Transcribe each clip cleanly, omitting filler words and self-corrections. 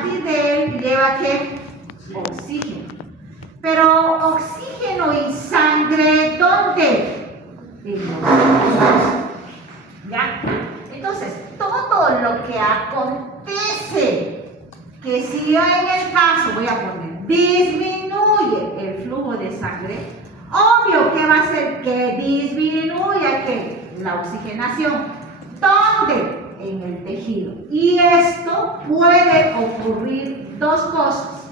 partir de él lleva ¿qué? Oxígeno. Pero oxígeno y sangre, ¿dónde? En los vasos. ¿Ya? Entonces, todo lo que acontece, que si yo en el caso, voy a poner, disminuye el flujo de sangre, obvio que va a hacer que disminuya ¿qué? La oxigenación. ¿Dónde? En el tejido. Y esto puede ocurrir dos cosas.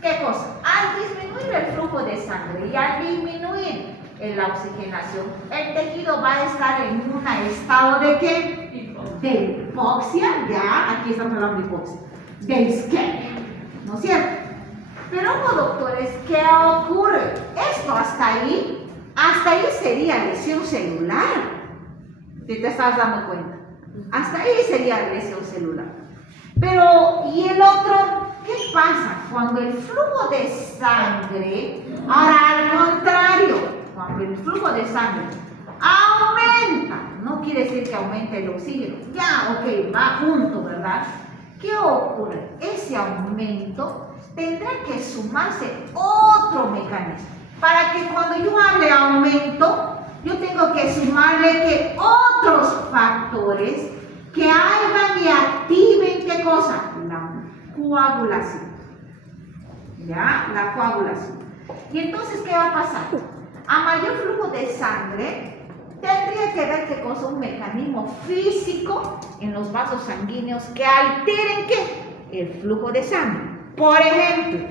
¿Qué cosa? Al disminuir el flujo de sangre y al disminuir la oxigenación, el tejido va a estar en un estado de ¿qué? De hipoxia, ya, aquí estamos hablando de hipoxia, de isquemia, ¿no es cierto? Pero ojo, doctores, ¿qué ocurre? Esto hasta ahí sería lesión celular, si te estás dando cuenta. Hasta ahí sería lesión celular. Pero, ¿y el otro? ¿Qué pasa? Cuando el flujo de sangre, ahora al contrario, cuando el flujo de sangre aumenta, no quiere decir que aumente el oxígeno, ya, ok, va junto, ¿verdad? ¿Qué ocurre? Ese aumento tendrá que sumarse otro mecanismo. Para que cuando yo hable aumento, yo tengo que sumarle que otros factores que hagan y activen, ¿qué cosa? La coagulación. ¿Ya? La coagulación. Y entonces, ¿qué va a pasar? A mayor flujo de sangre, tendría que ver qué cosa, un mecanismo físico en los vasos sanguíneos que alteren ¿qué? El flujo de sangre. Por ejemplo,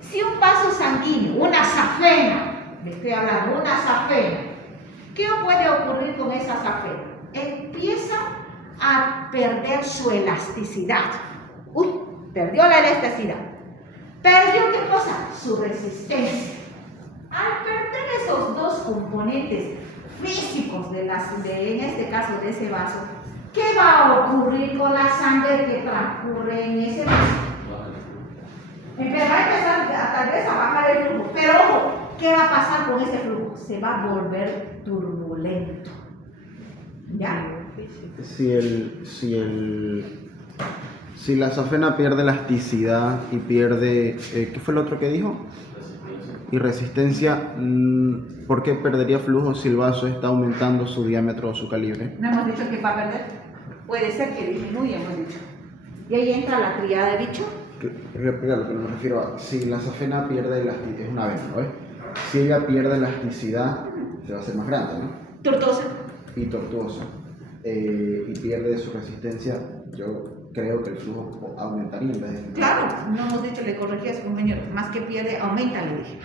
si un vaso sanguíneo, una safena, me estoy hablando, una safena, ¿qué puede ocurrir con esa safena? Empieza a perder su elasticidad. Uy, perdió la elasticidad. ¿Perdió qué cosa? Su resistencia. Al perder esos dos componentes físicos en este caso de ese vaso, ¿qué va a ocurrir con la sangre que transcurre en ese vaso? Va a empezar tal vez a bajar el flujo, pero ojo, ¿qué va a pasar con ese flujo? Se va a volver turbulento. ¿Ya? Si la safena pierde elasticidad y pierde, ¿qué fue lo otro que dijo? Y resistencia, ¿por qué perdería flujo si el vaso está aumentando su diámetro o su calibre? ¿No hemos dicho que va a perder? Puede ser que disminuya, hemos dicho. Y ahí entra la tríada de bicho. Lo que me refiero a, si la safena pierde elasticidad, es una vena, ¿no ves? Si ella pierde elasticidad, se va a hacer más grande, ¿no? Tortuosa. Y tortuosa. Y pierde su resistencia, yo creo que el flujo aumentaría en vez de... Claro, no hemos dicho, le corregí a su compañero, más que pierde, aumenta, le dije.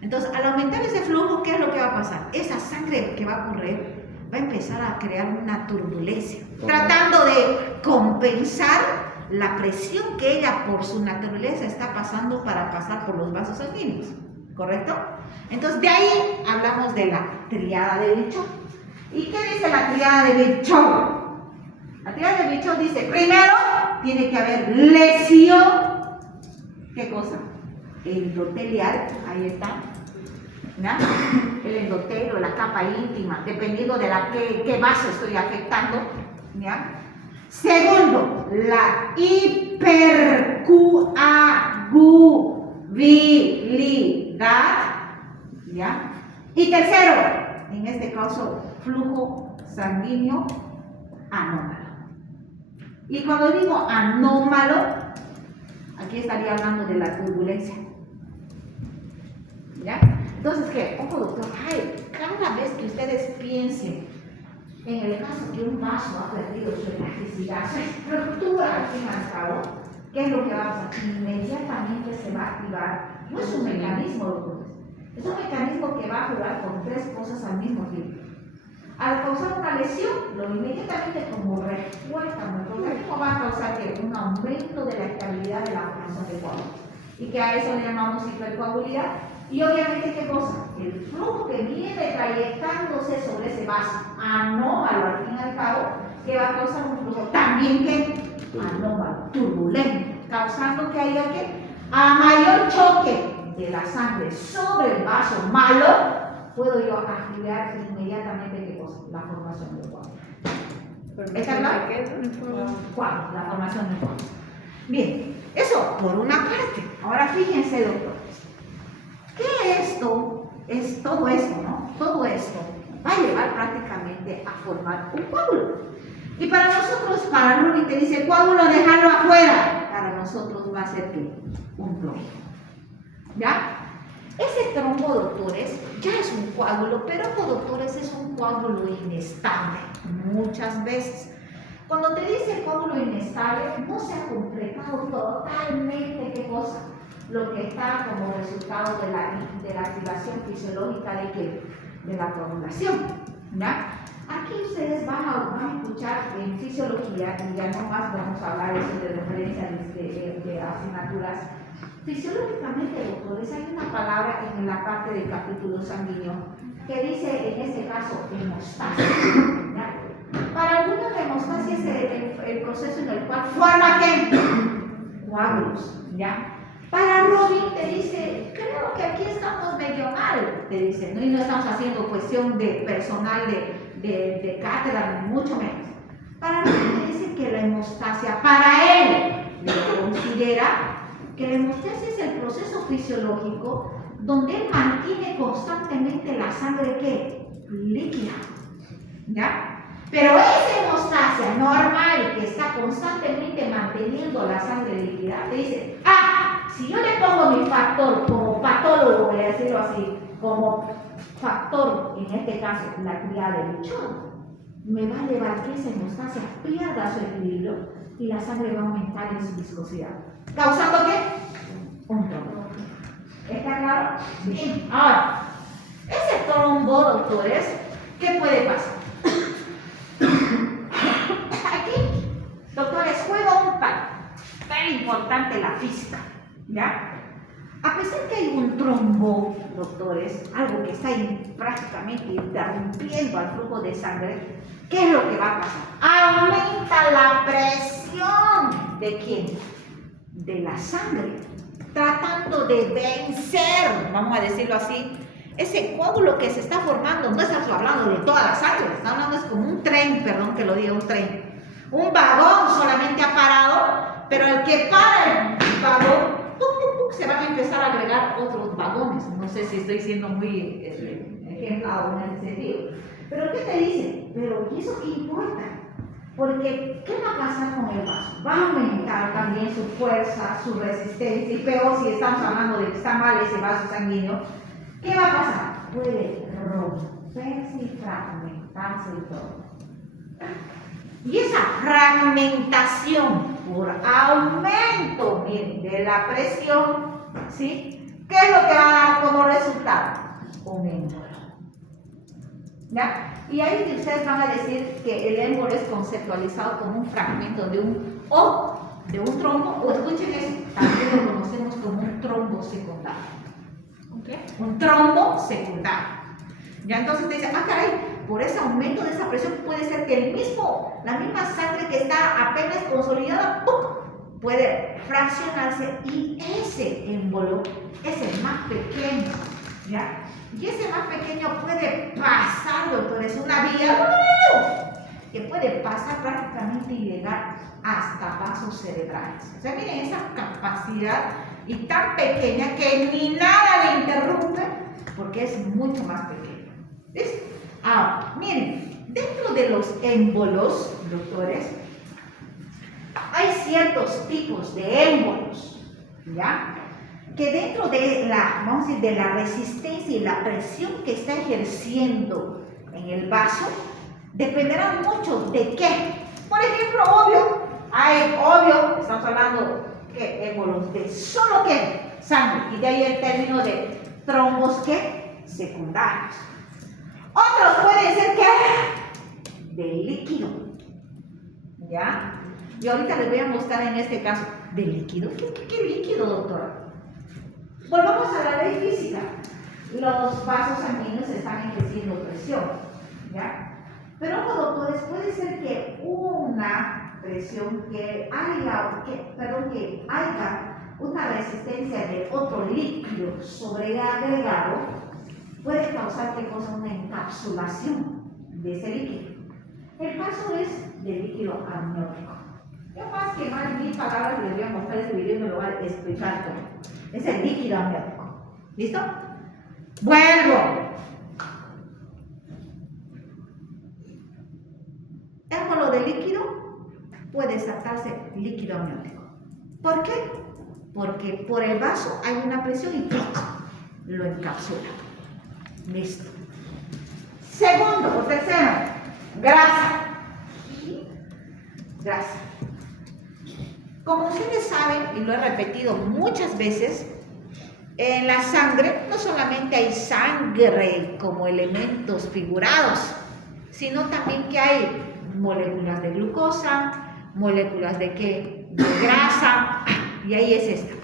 Entonces, al aumentar ese flujo, ¿qué es lo que va a pasar? Esa sangre que va a correr va a empezar a crear una turbulencia, tratando de compensar la presión que ella por su naturaleza está pasando para pasar por los vasos sanguíneos, ¿correcto? Entonces, de ahí hablamos de la tríada de Bichot. ¿Y qué dice la tríada de Bichot? La tríada de Bichot dice, primero, tiene que haber lesión, ¿qué cosa? Endotelial, ahí está, ¿ya? El endotelio, la capa íntima, dependiendo de qué vaso estoy afectando, ¿ya? Segundo, la hipercoagulabilidad, ¿ya? Y tercero, en este caso, flujo sanguíneo anómalo. Y cuando digo anómalo, aquí estaría hablando de la turbulencia. ¿Ya? Entonces, ¿qué? Ojo, doctor, cada vez que ustedes piensen en el caso que un vaso ha perdido su elasticidad, su estructura al fin y al cabo, ¿qué es lo que va a pasar? Inmediatamente se va a activar. No es un mecanismo, doctores. Es un mecanismo que va a jugar con tres cosas al mismo tiempo. Al causar una lesión, lo inmediatamente como respuesta nuestro organismo va a causar un aumento de la estabilidad de la formación de coágulos. Y que a eso le llamamos hipercoagulabilidad. Y obviamente, ¿qué cosa? El flujo que viene trayectándose sobre ese vaso anómalo al fin y al cabo, que va a causar un flujo también que anómalo, turbulento, causando que haya que a mayor choque de la sangre sobre el vaso malo, puedo yo activar inmediatamente ¿qué cosa? La formación de coágulos. ¿Está claro? ¿Cuál? La formación de coágulos. Bien. Eso por una parte. Ahora fíjense, doctores, que esto es todo esto, ¿no? Todo esto va a llevar prácticamente a formar un coágulo. Y para nosotros, para Rubin te dice coágulo, dejarlo afuera. Para nosotros va a ser ¿qué? Un trombo. ¿Ya? Ese trombo, doctores, ya es un coágulo, pero doctores, es un coágulo inestable muchas veces. Cuando te dice coágulo inestable, no se ha completado totalmente qué cosa, lo que está como resultado de la activación fisiológica de la coagulación. ¿Ya? Aquí ustedes van a escuchar en fisiología, y ya no más vamos a hablar eso de referencia de asignaturas. Fisiológicamente, doctores, hay una palabra en la parte del capítulo sanguíneo que dice, en este caso, hemostasia. ¿Ya? Para algunos, la hemostasia es el proceso en el cual forma ¿qué? Coágulos. ¿Ya? Para Robin te dice, creo que aquí estamos medio mal, te dice, ¿no? Y no estamos haciendo cuestión de personal de cátedra, ni mucho menos. Para Robin te dice que la hemostasia, para él, lo considera que la hemostasia es el proceso fisiológico donde él mantiene constantemente la sangre ¿qué? Líquida. ¿Ya? Pero esa hemostasia normal que está constantemente manteniendo la sangre líquida, te dice, si yo le pongo mi factor como patólogo, voy a decirlo así, como factor, en este caso, la cría del lechón, me va a llevar que esa hemostasia pierda su equilibrio y la sangre va a aumentar en su viscosidad. ¿Causando qué? Un trombo. ¿Está claro? Bien. Ahora, ese trombo, doctores, ¿qué puede pasar? Aquí, doctores, juega un papel importante la física. ¿Ya? A pesar que hay un trombo, doctores, algo que está prácticamente interrumpiendo al flujo de sangre, ¿qué es lo que va a pasar? Aumenta la presión ¿de quién? De la sangre, tratando de vencer, vamos a decirlo así, ese coágulo que se está formando. No estamos hablando de toda la sangre, estamos hablando es como un tren, perdón que lo diga, un tren. Un vagón solamente ha parado, pero el que para el vagón, se van a empezar a agregar otros vagones. No sé si estoy siendo muy ejemplado en ese sentido. Pero ¿qué te dice? Pero ¿y eso qué importa? Porque ¿qué va a pasar con el vaso? Va a aumentar también su fuerza, su resistencia, y peor si estamos hablando de que está mal ese vaso sanguíneo. ¿Qué va a pasar? Puede romperse y fragmentarse y todo. Y esa fragmentación por aumento, miren, de la presión, ¿sí? ¿Qué es lo que va a dar como resultado? Un émbolo. ¿Ya? Y ahí ustedes van a decir que el émbolo es conceptualizado como un fragmento de un trombo, o escuchen eso, también lo conocemos como un trombo secundario. ¿Okay? Un trombo secundario. Ya entonces te dice, caray, por ese aumento de esa presión puede ser que la misma sangre que está apenas consolidada, ¡pum!, puede fraccionarse, y ese émbolo es el más pequeño, ¿ya? Y ese más pequeño puede pasar, doctores, una vía que puede pasar prácticamente y llegar hasta vasos cerebrales. O sea, miren esa capacidad, y tan pequeña que ni nada le interrumpe porque es mucho más pequeño. ¿Ves? Ahora, miren, dentro de los émbolos, doctores, hay ciertos tipos de émbolos, ¿ya? Que dentro de vamos a decir, de la resistencia y la presión que está ejerciendo en el vaso, dependerá mucho de qué. Por ejemplo, obvio, estamos hablando de émbolos de solo qué, sangre, y de ahí el término de trombos ¿qué? Secundarios. Otros pueden ser ¿qué? De líquido, ¿ya? Y ahorita les voy a mostrar en este caso, ¿de líquido? ¿Qué líquido, doctora? Volvamos a la ley física. Los vasos sanguíneos están ejerciendo presión, ¿ya? Pero, ojo, doctores, puede ser que una presión que haya una resistencia de otro líquido sobreagregado puede causar ¿qué cosa? Una encapsulación de ese líquido. El caso es del líquido amniótico. Yo más que más 1000 palabras les voy a mostrar este video, me lo explicar todo. Es el líquido amniótico. ¿Listo? Vuelvo. Émbolo de líquido puede sacarse líquido amniótico. ¿Por qué? Porque por el vaso hay una presión y ¡toc! Lo encapsula. Listo. Segundo o tercero, grasa. Grasa. Como ustedes saben, y lo he repetido muchas veces, en la sangre no solamente hay sangre como elementos figurados, sino también que hay moléculas de glucosa, moléculas de ¿qué? De grasa, y ahí es esta.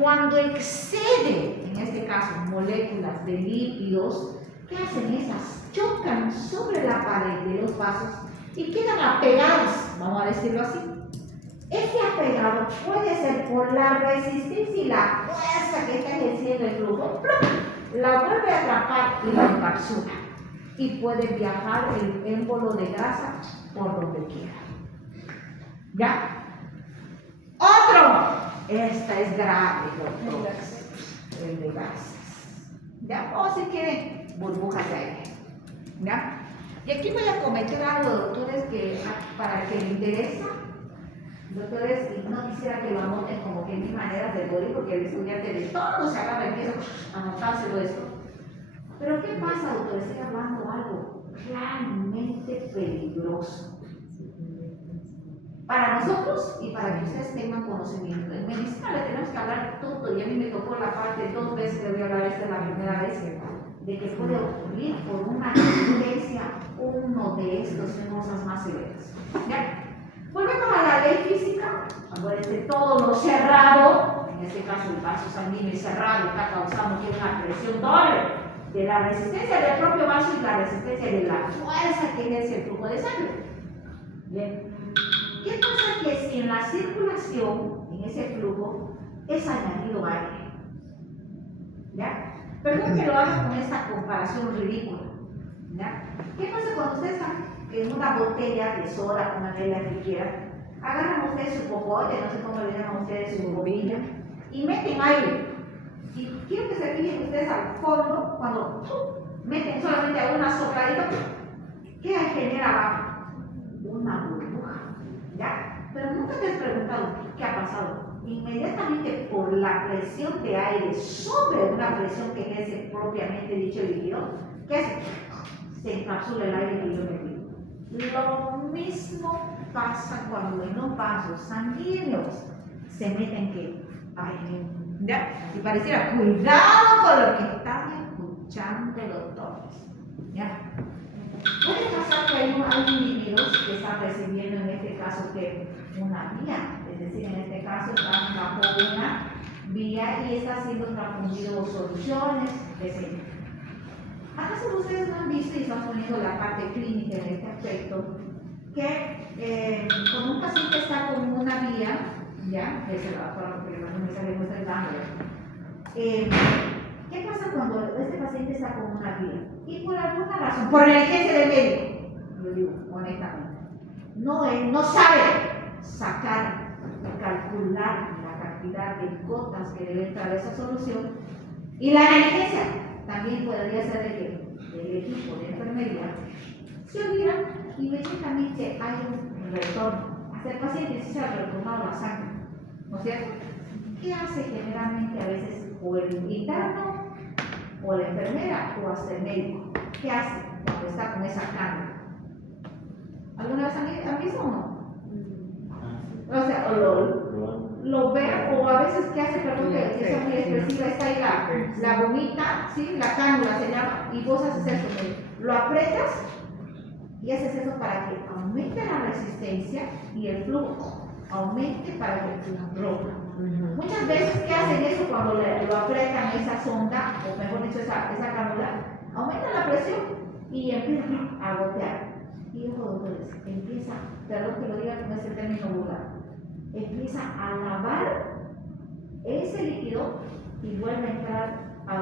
Cuando excede, en este caso, moléculas de lípidos, ¿qué hacen esas? Chocan sobre la pared de los vasos y quedan apegadas, vamos a decirlo así. Este apegado puede ser por la resistencia y la fuerza que está ejerciendo el flujo, la vuelve a atrapar y la encapsula. Y puede viajar el émbolo de grasa por donde quiera. ¿Ya? Otro. Esta es grave, doctores. El de gases. ¿Ya? O si quieren, burbujas de aire. ¿Ya? Y aquí voy a comentar algo, doctores, que para que les interesa. Doctores, y no quisiera que lo anoten como que mil maneras de morir, porque el estudiante de todo se agarra y empieza a anotárselo esto. Pero ¿qué pasa, doctores? Estoy hablando algo realmente peligroso. Para nosotros y para que ustedes tengan conocimiento. En medicina le tenemos que hablar todo, y a mí me tocó la parte 2 veces que voy a hablar, esta es la primera vez, de que puede ocurrir por una resistencia uno de estos cosas más severas. ¿Ya? Volvemos a la ley física. Acuérdense, todo lo cerrado, en este caso el vaso sanguíneo cerrado, está causando que una presión doble de la resistencia del propio vaso y la resistencia de la fuerza que ejerce el flujo de sangre. Bien. ¿Qué pasa? Que si en la circulación, en ese flujo, es añadido aire. ¿Ya? Perdón que lo haga con esta comparación ridícula. ¿Ya? ¿Qué pasa cuando ustedes están en una botella de soda, una botella que quieran? Agarran ustedes su popote, no sé cómo le llaman ustedes, su bobina, y meten aire. Y quiero que se fijen ustedes al fondo, cuando meten solamente una sopladita, ¿qué genera abajo? Una burbuja. ¿Ya? Pero nunca te has preguntado qué ha pasado. Inmediatamente por la presión de aire sobre una presión que ejerce propiamente dicho líquido, ¿qué hace? Se encapsula el aire que yo metí. Lo mismo pasa cuando en los vasos sanguíneos se meten que aire. ¿Ya? Y pareciera, cuidado con lo que están escuchando, doctores. ¿Ya? Puede pasar que hay individuos que están recibiendo en este caso que una vía, es decir, en este caso están bajo una vía y está siendo transfundido soluciones, etc. ¿Acaso ustedes no han visto y están poniendo la parte clínica en este aspecto? Que cuando un paciente está con una vía, ya, es el mensaje que estoy dando, ¿qué pasa cuando este paciente está con una vía? Y por alguna razón, por negligencia del médico, lo digo honestamente, él no sabe sacar, calcular la cantidad de gotas que debe entrar a esa solución, y la negligencia también podría ser de que el equipo de enfermería se olvida y inmediatamente hay un retorno. Hasta el paciente se ha retomado la sangre, ¿no es cierto? ¿Qué hace generalmente a veces o el interno, o la enfermera, o hasta el médico? ¿Qué hace cuando está con esa carga? ¿Alguna vez han visto o no? O sea, lo vean, o a veces, ¿qué hace? Perdón, que es muy expresiva, está ahí la gomita, ¿sí? La cánula se llama, y vos haces eso, lo aprietas y haces eso para que aumente la resistencia y el flujo aumente para que rompa. Muchas veces, ¿qué hacen eso cuando lo aprietan esa sonda, o mejor dicho, esa cánula? Aumenta la presión y empieza a gotear. Y ojo, doctores, empieza, perdón que lo diga con ese término vulgar, empieza a lavar ese líquido y vuelve a entrar a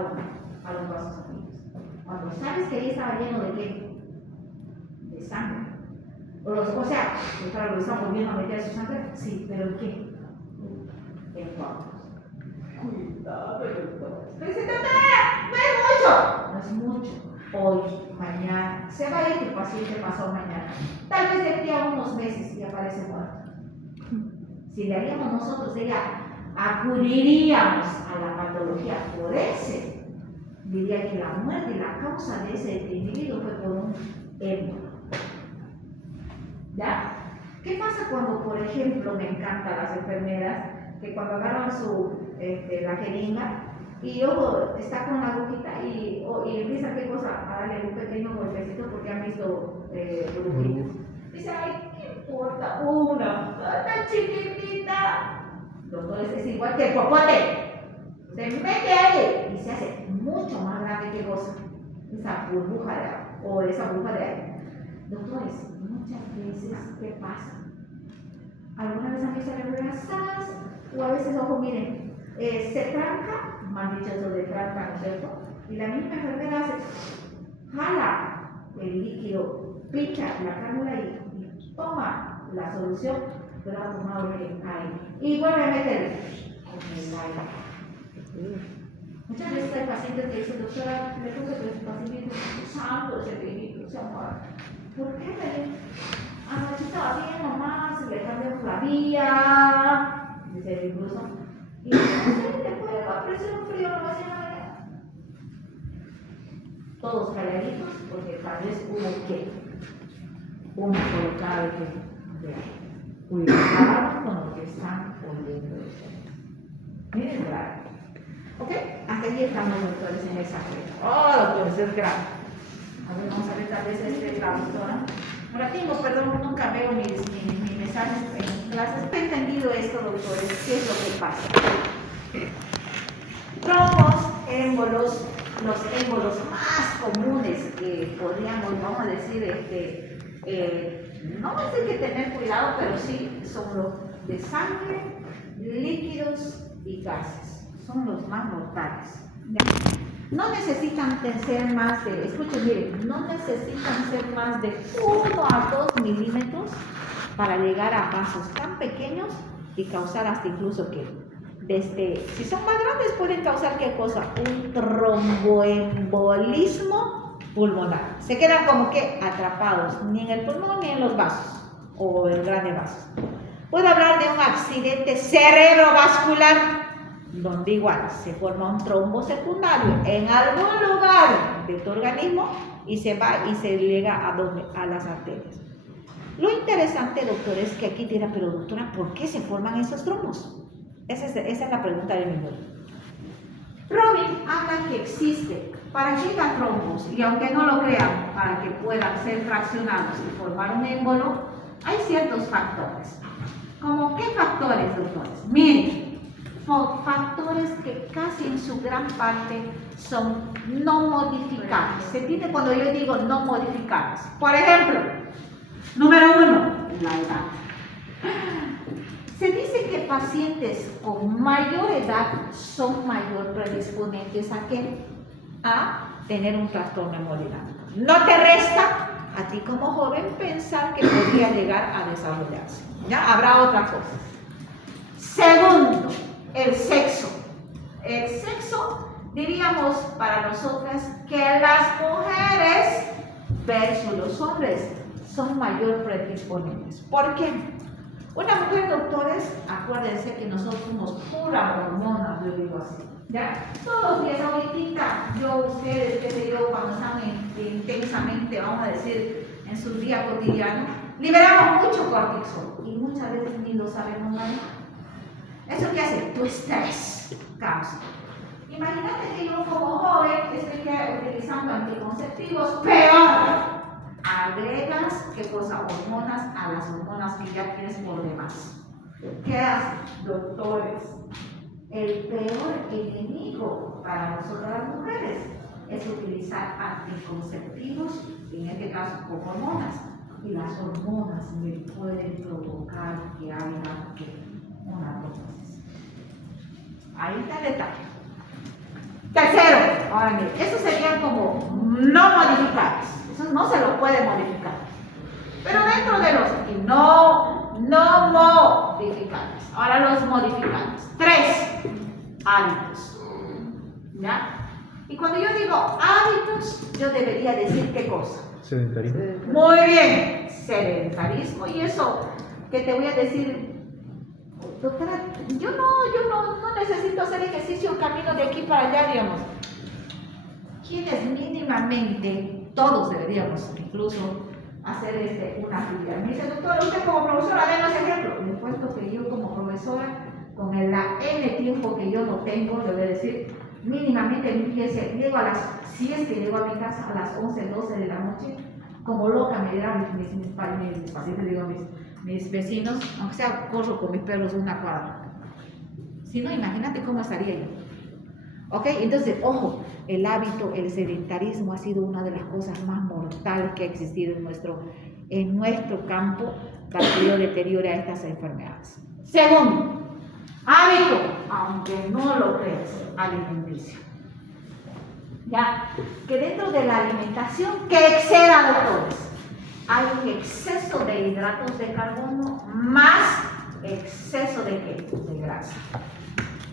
los vasos sanguíneos. Cuando sabes que ahí estaba lleno de qué? De sangre. O sea, claro, lo están volviendo a meter a su sangre, sí, pero ¿qué? en cuantos. Cuidado, doctor. Pero dice, doctora, no es mucho. No es mucho. Hoy, mañana, se va a ir tu paciente pasado mañana. Tal vez de aquí a unos meses y aparece muerto. Si le haríamos nosotros, acudiríamos a la patología forense. Diría que la muerte y la causa de ese individuo fue por un émbolo. ¿Ya? ¿Qué pasa cuando, por ejemplo, me encantan las enfermeras, que cuando agarran la jeringa y ojo, está con la agujita y empieza ¿qué cosa? A darle un pequeño golpecito porque han visto burbujitas. Dice, ay, ¿qué importa? Una chiquitita. Doctores, es igual que el popote. Se mete ahí y se hace mucho más grande que cosa. Esa burbuja de agua o esa burbuja de aire. Doctores, muchas veces, ¿qué pasa? Alguna vez han visto embarazadas o a veces, ojo, miren, se tranca, más dicho eso de tranca, ¿no es cierto? Y la misma enfermera hace, jala el líquido, pincha la cánula y toma la solución, pero ha tomado el aire y vuelve a meter en el aire. Muchas veces hay pacientes que dicen, doctora, le puse que su paciente usando ese triguito, se amor. ¿Por qué me anoche estaba bien nomás, se le cambió la vía? Dice incluso. Y después de la presión frío no va a hacer nada. Todos calladitos, porque tal vez hubo que una colocada de cuidado con lo que están poniendo. Miren, claro. ¿Ok? Hasta aquí estamos, doctores, en esa fecha. Oh, doctores, es grave. A ver, vamos a ver tal vez la doctora. Ahora tengo, perdón, nunca veo mis mensajes en clases. ¿He entendido esto, doctores? ¿Qué es lo que pasa? Trombos, émbolos, los émbolos más comunes que podríamos, vamos a decir, no es de que tener cuidado, pero sí son los de sangre, líquidos y gases. Son los más mortales. ¿Ya? No necesitan ser más de, escuchen, miren, no necesitan ser más de 1 a 2 milímetros para llegar a vasos tan pequeños y causar hasta incluso que, si son más grandes pueden causar ¿qué cosa? Un tromboembolismo pulmonar. Se quedan como que atrapados, ni en el pulmón ni en los vasos o en grandes vasos. Puedo hablar de un accidente cerebrovascular, donde igual se forma un trombo secundario en algún lugar de tu organismo y se va y se llega a las arterias. Lo interesante, doctor, es que aquí dirá, pero doctora, ¿por qué se forman esos trombos? Esa es la pregunta de mi libro. Robin habla que existe para que haya trombos y aunque no lo crean, para que puedan ser fraccionados y formar un émbolo, hay ciertos factores. ¿Cómo qué factores, doctores? Miren, factores que casi en su gran parte son no modificables. ¿Se entiende cuando yo digo no modificables? Por ejemplo, número 1, la edad. Se dice que pacientes con mayor edad son mayor predisponentes ¿a qué? A tener un trastorno hemodinámico. No te resta a ti como joven pensar que podría llegar a desarrollarse. ¿Ya? Habrá otra cosa. Segundo, el sexo. El sexo, diríamos para nosotras que las mujeres versus los hombres son mayor predisponentes. ¿Por qué? Una mujer, doctores, acuérdense que nosotros somos pura hormona, yo digo así. ¿Ya? Todos los días, ahorita, ustedes, qué sé yo, cuando están intensamente, vamos a decir, en su día cotidiano, liberamos mucho cortisol y muchas veces ni lo sabemos manejar. ¿Eso qué hace? Tu estrés causa. Imagínate que yo como joven estoy utilizando anticonceptivos, peor. Agregas, ¿qué cosa? Hormonas a las hormonas que ya tienes por demás. ¿Qué hacen, doctores? El peor enemigo para nosotras las mujeres es utilizar anticonceptivos, en este caso con hormonas. Y las hormonas me pueden provocar que haya una prótesis. Ahí está el detalle. Tercero, ahora miren, esos serían como no modificables. Eso no se lo puede modificar. Pero dentro de los no modificables. Ahora los modificables. 3. hábitos. ¿Ya? Y cuando yo digo hábitos, yo debería decir qué cosa. Sedentarismo. Muy bien, sedentarismo. Y eso que te voy a decir, doctora, yo no necesito hacer ejercicio camino de aquí para allá, digamos. Quienes mínimamente, todos deberíamos incluso hacer una actividad. Me dice, doctora, usted como profesora, denos ejemplo. Le cuento que yo como profesora, con el N tiempo que yo no tengo, le voy a decir, mínimamente empiece, llego a las, si es que llego a mi casa a las 11, 12 de la noche, como loca me dirán mis pacientes, digo, mis vecinos, aunque sea corro con mis perros una cuadra. Si no, imagínate cómo estaría yo. ¿Ok? Entonces, ojo, el hábito, el sedentarismo ha sido una de las cosas más mortales que ha existido en nuestro campo para que yo deteriore a estas enfermedades. Segundo, hábito, aunque no lo creas, alimenticio. Ya, que dentro de la alimentación, que exceda, doctores, hay un exceso de hidratos de carbono más exceso de ¿qué? De grasa.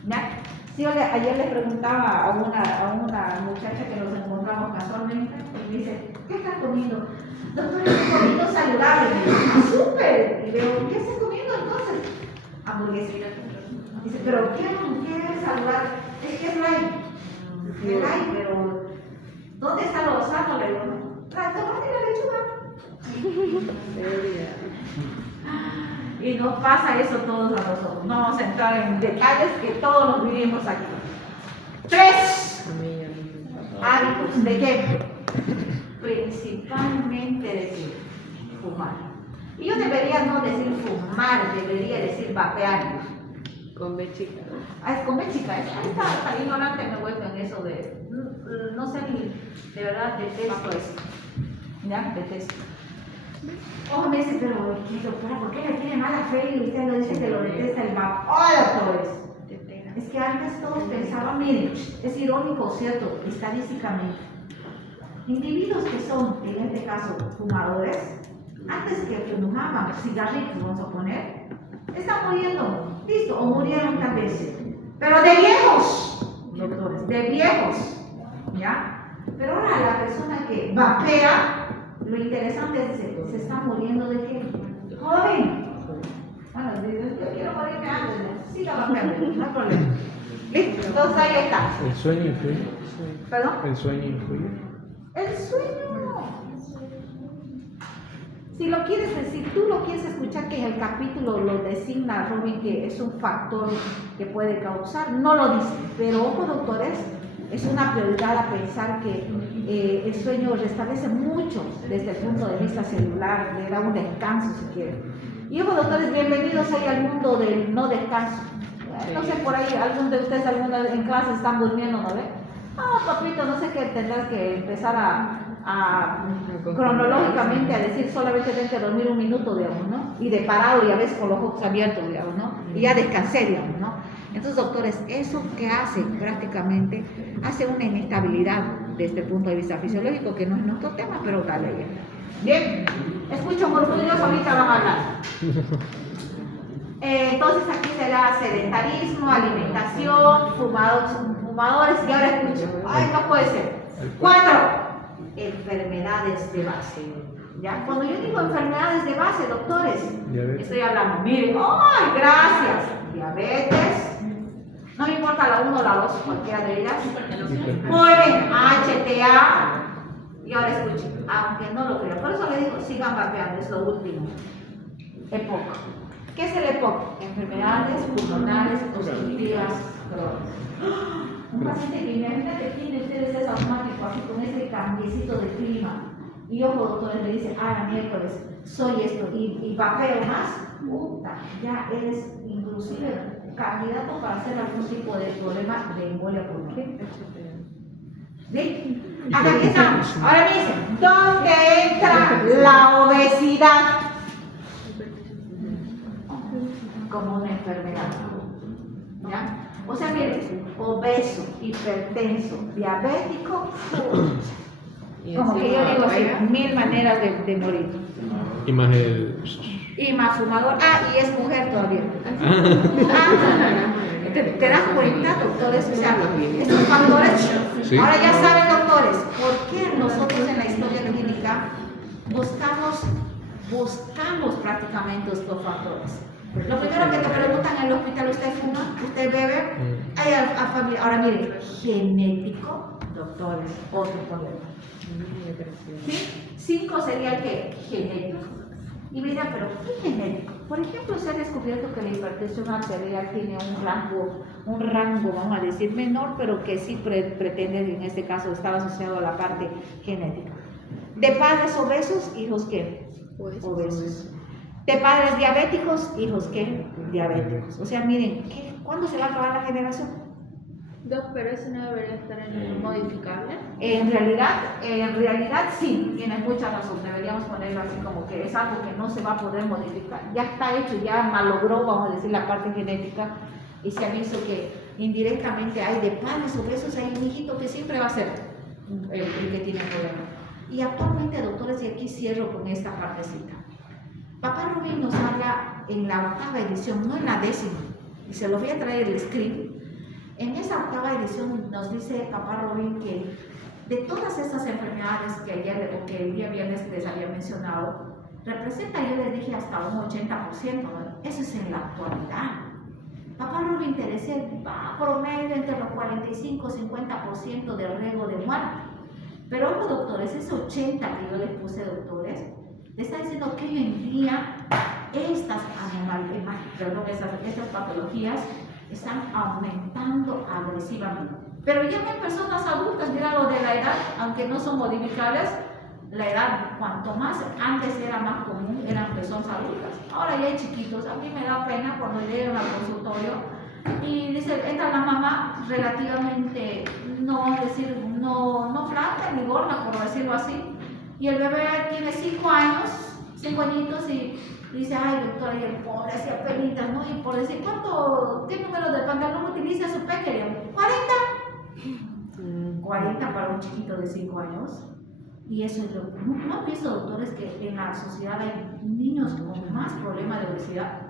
¿Ya? Sí, ayer le preguntaba a una muchacha que nos encontramos casualmente y me dice, ¿qué estás comiendo? Doctora, estoy comiendo saludable. ¡Súper! Y veo, ¿qué estás comiendo entonces? Hamburguesita. Dice, ¿pero qué es saludable? Es que es light. Es light, pero ¿dónde está lo sano? Le digo, la tomate y la lechuga. Y nos pasa eso todos a nosotros. No vamos a entrar en detalles que todos los vivimos aquí. 3 hábitos de qué? Principalmente de qué? Fumar. Y yo debería no decir fumar, debería decir vapear. Come chica. Ah, es comer chica, ahí está ignorante me he vuelto en eso de. No sé ni, de verdad detesto eso. ¿Ya? Detesto. Ojo, me dice, pero doctora, ¿por qué le tiene mala fe y usted lo dice que lo detesta el vapor? ¡Oh, doctores! Es que antes todos pensaban, miren, es irónico, ¿cierto? Estadísticamente. Individuos que son, en este caso, fumadores, antes que fumaban cigarritos, vamos a poner, están muriendo, listo, o murieron tal vez. Pero de viejos, doctores, de viejos, ¿ya? Pero ahora la persona que vapea, lo interesante es que se está muriendo de qué? Joven. Bueno, yo quiero morirme antes, siga vapeando, no hay problema. Listo, entonces ahí está. ¿El sueño influye? ¿Perdón? ¿El sueño influye? El sueño. Si tú lo quieres escuchar, que en el capítulo lo designa Robin, que es un factor que puede causar, no lo dice. Pero ojo, doctores, es una prioridad a pensar que el sueño restablece mucho desde el punto de vista celular, le da un descanso si quieren. Y ojo, doctores, bienvenidos hoy al mundo del no descanso. No sé, por ahí, algún de ustedes en clase están durmiendo, ¿no ve? Papito, no sé qué, tendrás que empezar a cronológicamente a decir solamente tienes que dormir 1 minuto, digamos, ¿no? Y de parado y a veces con los ojos abiertos, digamos, ¿no? Y ya descansé, digamos, ¿no? Entonces, doctores, eso que hace prácticamente, hace una inestabilidad desde el punto de vista fisiológico, que no es nuestro tema, pero dale bien. Bien, escucho murmullos, ahorita van a hablar. Entonces aquí será sedentarismo, alimentación, fumadores, y ahora escucho, ay, no puede ser. 4, enfermedades de base. ¿Ya? Cuando yo digo enfermedades de base, doctores, Diabetes. estoy hablando, miren, ¡ay, gracias! Diabetes, no me importa la 1 o la 2, cualquiera de ellas. Muy bien, HTA, y ahora escuchen, aunque no lo crean, por eso le digo, sigan vapeando, es lo último. EPOC. ¿Qué es el EPOC? Enfermedades pulmonares obstructivas crónicas. Un paciente que imagínate que tiene ustedes es asmático, así con ese cambiecito de clima. Y ojo, doctores, le dice, miércoles, soy esto, y vapeo más, puta, ya eres inclusive candidato para hacer algún tipo de problema de embolia pulmonar. ¿Sí? Hasta aquí estamos. Ahora me dicen, ¿dónde entra la obesidad? Como una enfermedad. ¿Ya? O sea, miren, obeso, hipertenso, diabético, como que yo digo así, 1000 maneras de morir. Y más el... Y más fumador, y es mujer todavía. ¿Te das cuenta, doctor? doctores, o sea, estos factores. Sí. Ahora ya saben, doctores, por qué nosotros en la historia clínica buscamos prácticamente estos factores. Lo primero que te preguntan en el hospital, ¿usted fuma? ¿Usted bebe? Hay familia. Ahora miren, genético, doctores, otro problema. ¿Sí? 5 sería el que genético. Y mira, pero ¿qué genético? Por ejemplo, se ha descubierto que la hipertensión arterial tiene un rango, vamos a decir, menor, pero que sí pretende, en este caso, estar asociado a la parte genética. De padres obesos, hijos ¿qué? Obesos. De padres diabéticos, hijos ¿qué? Diabéticos. O sea, miren, ¿cuándo se va a acabar la generación? Doc, pero eso no debería estar en el modificable. En realidad sí, tienes mucha razón, deberíamos ponerlo así como que es algo que no se va a poder modificar, ya está hecho, ya malogró, vamos a decir, la parte genética, y se ha visto que indirectamente hay de padres obesos, hay un hijito que siempre va a ser el que tiene el problema. Y actualmente, doctores, y aquí cierro con esta partecita, Papá Rubin nos habla en la 8ª edición, no en la 10ª, y se lo voy a traer el script. En esa 8ª edición nos dice Papá Rubin que de todas estas enfermedades que ayer o que el día viernes les había mencionado, representa, yo les dije, hasta un 80%, ¿no? Eso es en la actualidad. Papá Rubin te decía, va promedio entre los 45 y 50% de riesgo de muerte. Pero ojo, doctores, ese 80 que yo les puse, doctores, le está diciendo que hoy en día estas patologías están aumentando agresivamente. Pero ya no hay personas adultas, mira lo de la edad, aunque no son modificables, la edad, cuanto más, antes era más común, eran personas adultas. Ahora ya hay chiquitos, a mí me da pena cuando llegan al consultorio y dice, entra la mamá relativamente, no flaca ni gorda, por decirlo así, y el bebé tiene 5 añitos y dice, ay doctora, y el pobre hacía pelitas, ¿no? Y por decir, ¿qué número de pantalón utiliza su pequeño? 40 para un chiquito de 5 años. Y eso es lo que no han visto, doctores, que en la sociedad hay niños con más problemas de obesidad.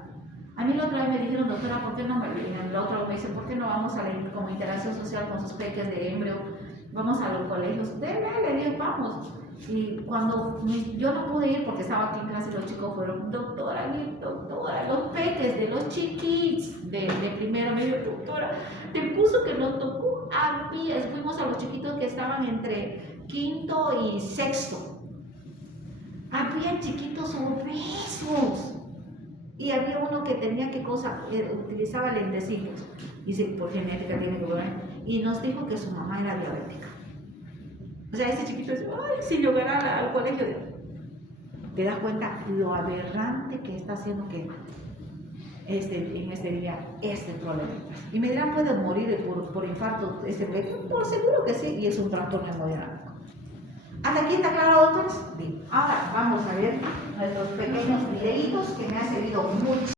A mí la otra vez me dijeron, doctora, ¿por qué no la otra vez me dice, ¿por qué no vamos a la como interacción social con sus peques de embreo? Vamos a los colegios. Le dije, vamos. Y cuando yo no pude ir porque estaba aquí en clase, los chicos fueron, doctora, los peques de los chiquitos de primero medio, doctora, te puso que nos tocó a mí. Fuimos a los chiquitos que estaban entre 5º y 6º. Había chiquitos obesos. Y había uno que tenía utilizaba lentecitos. Dice, por genética tiene que ver. Y nos dijo que su mamá era diabética. O sea, ese chiquito dice, ay, si llegara al colegio. Te das cuenta lo aberrante que está haciendo que en este día este problema. Y me dirán, ¿puede morir por infarto este bebé? Por seguro que sí, y es un trastorno hemodinámico. ¿Hasta aquí está claro, doctores? Bien. Ahora vamos a ver nuestros pequeños videitos que me han servido mucho.